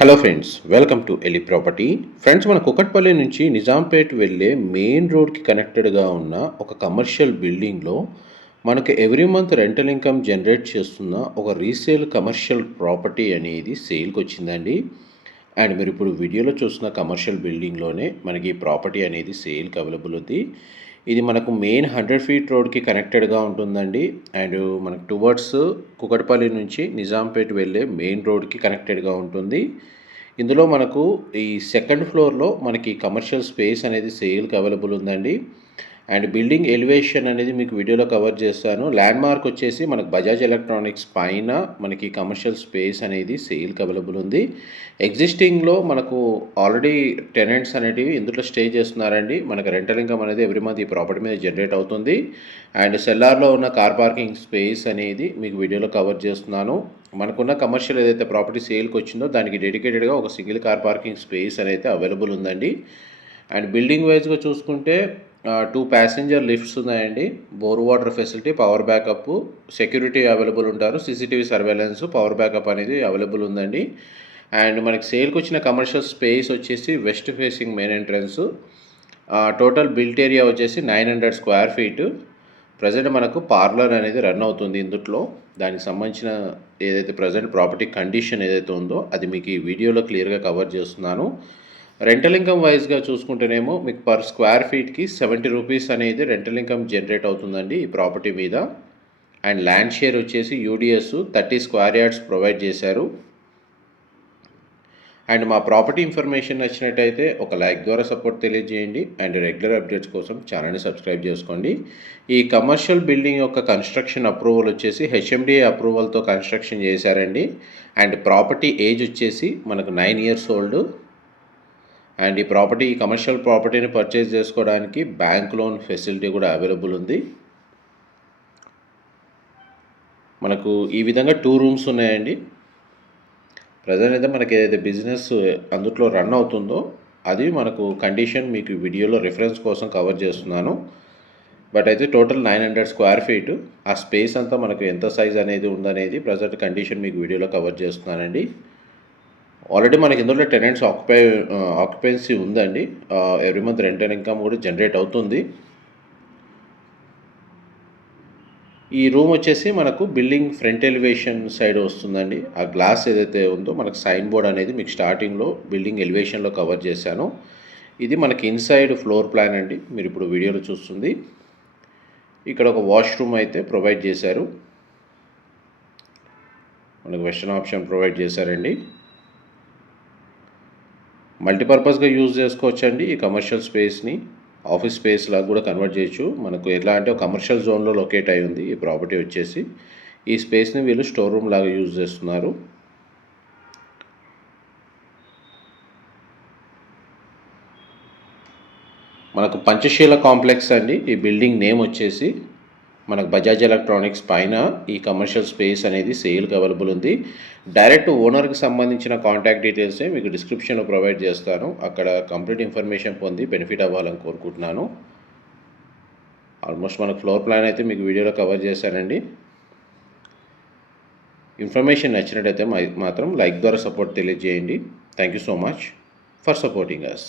Hello friends, welcome to ఎలి property. Friends, మన కుకట్పల్లి నుంచి నిజాంపేట్ వెళ్ళే మెయిన్ రోడ్కి కనెక్టెడ్గా ఉన్న ఒక కమర్షియల్ బిల్డింగ్లో మనకు every month rental income generate చేస్తున్న ఒక రీసేల్ కమర్షియల్ ప్రాపర్టీ అనేది సేల్కి వచ్చిందండి. అండ్ మీరు ఇప్పుడు వీడియోలో చూస్తున్న కమర్షియల్ బిల్డింగ్లోనే మనకి ఈ ప్రాపర్టీ అనేది సేల్కి అవైలబుల్ ఉంది. ఇది మనకు మెయిన్ 100 ఫీట్ రోడ్కి కనెక్టెడ్గా ఉంటుందండి. అండ్ మనకు టువర్డ్స్ కుకట్పల్లి నుంచి నిజాంపేట్ వెళ్ళే మెయిన్ రోడ్కి కనెక్టెడ్గా ఉంటుంది. ఇందులో మనకు ఈ సెకండ్ ఫ్లోర్లో మనకి కమర్షియల్ స్పేస్ అనేది సేల్కి అవైలబుల్ ఉందండి. అండ్ బిల్డింగ్ ఎలివేషన్ అనేది మీకు వీడియోలో కవర్ చేస్తాను. ల్యాండ్ మార్క్ వచ్చేసి మనకు బజాజ్ ఎలక్ట్రానిక్స్ పైన మనకి కమర్షియల్ స్పేస్ అనేది సేల్కి అవైలబుల్ ఉంది. ఎగ్జిస్టింగ్లో మనకు ఆల్రెడీ టెనెంట్స్ అనేటివి ఇందులో స్టే చేస్తున్నారండి. మనకు రెంటల్ ఇన్కమ్ అనేది ఎవ్రీ మంత్ ఈ ప్రాపర్టీ మీద జనరేట్ అవుతుంది. అండ్ సెల్లార్లో ఉన్న కార్ పార్కింగ్ స్పేస్ అనేది మీకు వీడియోలో కవర్ చేస్తున్నాను. మనకున్న కమర్షియల్ ఏదైతే ప్రాపర్టీ సేల్కి వచ్చిందో దానికి డెడికేటెడ్గా ఒక సింగిల్ కార్ పార్కింగ్ స్పేస్ అనేది అవైలబుల్ ఉందండి. అండ్ బిల్డింగ్ వైజ్గా చూసుకుంటే 2 ప్యాసింజర్ లిఫ్ట్స్ ఉన్నాయండి. Bore water facility, power backup, security available ఉంటారు. సీసీటీవీ సర్వేలెన్స్, పవర్ బ్యాకప్ అనేది అవైలబుల్ ఉందండి. అండ్ మనకి సేల్కి వచ్చిన కమర్షియల్ స్పేస్ వచ్చేసి west facing main entrance. Total built area వచ్చేసి 900 స్క్వేర్ ఫీట్. ప్రజెంట్ మనకు పార్లర్ అనేది రన్ అవుతుంది ఇందులో. దానికి సంబంధించిన ఏదైతే ప్రజెంట్ ప్రాపర్టీ కండిషన్ ఏదైతే ఉందో అది మీకు ఈ వీడియోలో క్లియర్గా కవర్ చేస్తున్నాను. రెంటల్ ఇన్కమ్ వైజ్గా చూసుకుంటేనేమో మీకు పర్ స్క్వేర్ ఫీట్కి 70 రూపీస్ అనేది రెంటల్ ఇన్కమ్ జనరేట్ అవుతుందండి ఈ ప్రాపర్టీ మీద. అండ్ ల్యాండ్ షేర్ వచ్చేసి యూడిఎస్ 30 స్క్వేర్ యార్డ్స్ ప్రొవైడ్ చేశారు. అండ్ మా ప్రాపర్టీ ఇన్ఫర్మేషన్ నచ్చినట్టయితే ఒక లైక్ ద్వారా సపోర్ట్ తెలియజేయండి. అండ్ రెగ్యులర్ అప్డేట్స్ కోసం ఛానల్ని సబ్స్క్రైబ్ చేసుకోండి. ఈ కమర్షియల్ బిల్డింగ్ యొక్క కన్స్ట్రక్షన్ అప్రూవల్ వచ్చేసి హెచ్ఎండిఏ అప్రూవల్తో కన్స్ట్రక్షన్ చేశారండి. అండ్ ప్రాపర్టీ ఏజ్ వచ్చేసి మనకు 9 years ఓల్డ్. అండ్ ఈ కమర్షియల్ ప్రాపర్టీని పర్చేజ్ చేసుకోవడానికి బ్యాంక్ లోన్ ఫెసిలిటీ కూడా అవైలబుల్ ఉంది. మనకు ఈ విధంగా 2 rooms ఉన్నాయండి. ప్రజెంట్ అయితే మనకి ఏదైతే బిజినెస్ అందులో రన్ అవుతుందో అది మనకు కండిషన్ మీకు వీడియోలో రిఫరెన్స్ కోసం కవర్ చేస్తున్నాను. బట్ అయితే టోటల్ 900 స్క్వేర్ ఫీట్. ఆ స్పేస్ అంతా మనకు ఎంత సైజ్ అనేది ఉందనేది ప్రజెంట్ కండిషన్ మీకు వీడియోలో కవర్ చేస్తున్నానండి. ఆల్రెడీ మనకి ఇందులో టెనెంట్స్ ఆక్యుపెన్సీ ఉందండి. ఎవ్రీ మంత్ రెంటల్ ఇన్కమ్ కూడా జనరేట్ అవుతుంది. ఈ రూమ్ వచ్చేసి మనకు బిల్డింగ్ ఫ్రంట్ ఎలివేషన్ సైడ్ వస్తుందండి. ఆ గ్లాస్ ఏదైతే ఉందో మనకు సైన్ బోర్డ్ అనేది మీకు స్టార్టింగ్లో బిల్డింగ్ ఎలివేషన్లో కవర్ చేశాను. ఇది మనకి ఇన్సైడ్ ఫ్లోర్ ప్లాన్ అండి. మీరు ఇప్పుడు వీడియోలో చూస్తుంది. ఇక్కడ ఒక వాష్రూమ్ అయితే ప్రొవైడ్ చేశారు. మనకు వెస్టర్న్ ఆప్షన్ ప్రొవైడ్ చేశారండి. మల్టీపర్పస్గా యూజ్ చేసుకోవచ్చండి. ఈ కమర్షియల్ స్పేస్ని ఆఫీస్ స్పేస్ లాగా కూడా కన్వర్ట్ చేయొచ్చు. మనకు ఎలా అంటే ఒక కమర్షియల్ జోన్లో లొకేట్ అయి ఉంది ఈ ప్రాపర్టీ వచ్చేసి. ఈ స్పేస్ని వీళ్ళు స్టోర్ రూమ్ లాగా యూజ్ చేస్తున్నారు. మనకు పంచశీల కాంప్లెక్స్ అండి. ఈ బిల్డింగ్ నేమ్ వచ్చేసి మనకు బజాజ్ ఎలక్ట్రానిక్స్ పైన ఈ కమర్షియల్ స్పేస్ అనేది సేల్కి అవైలబుల్ ఉంది. డైరెక్ట్ ఓనర్కి సంబంధించిన కాంటాక్ట్ డీటెయిల్సే మీకు డిస్క్రిప్షన్లో ప్రొవైడ్ చేస్తాను. అక్కడ కంప్లీట్ ఇన్ఫర్మేషన్ పొంది బెనిఫిట్ అవ్వాలని కోరుకుంటున్నాను. ఆల్మోస్ట్ మనకు ఫ్లోర్ ప్లాన్ అయితే మీకు వీడియోలో కవర్ చేశానండి. ఇన్ఫర్మేషన్ నచ్చినట్టయితే మాత్రం లైక్ ద్వారా సపోర్ట్ తెలియజేయండి. Thank you so much for supporting us.